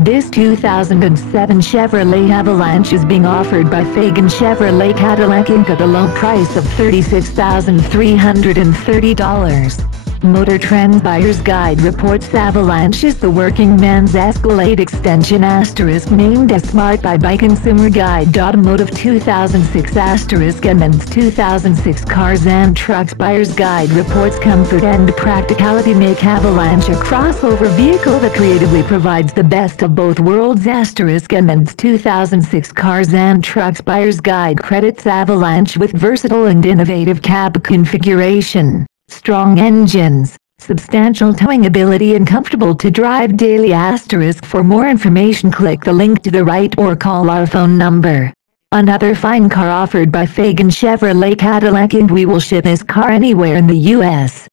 This 2007 Chevrolet Avalanche is being offered by Fagan Chevrolet Cadillac Inc. at a low price of $36,330. Motor Trend Buyer's Guide reports Avalanche is the working man's Escalade extension * named as smart by Consumer Guide. Automotive 2006 * Men's 2006 Cars and Trucks Buyer's Guide reports comfort and practicality make Avalanche a crossover vehicle that creatively provides the best of both worlds. * Men's 2006 Cars and Trucks Buyer's Guide credits Avalanche with versatile and innovative cab configuration, strong engines, substantial towing ability and comfortable to drive daily. * For more information click the link to the right or call our phone number. Another fine car offered by Fagan Chevrolet Cadillac Inc. We will ship this car anywhere in the U.S.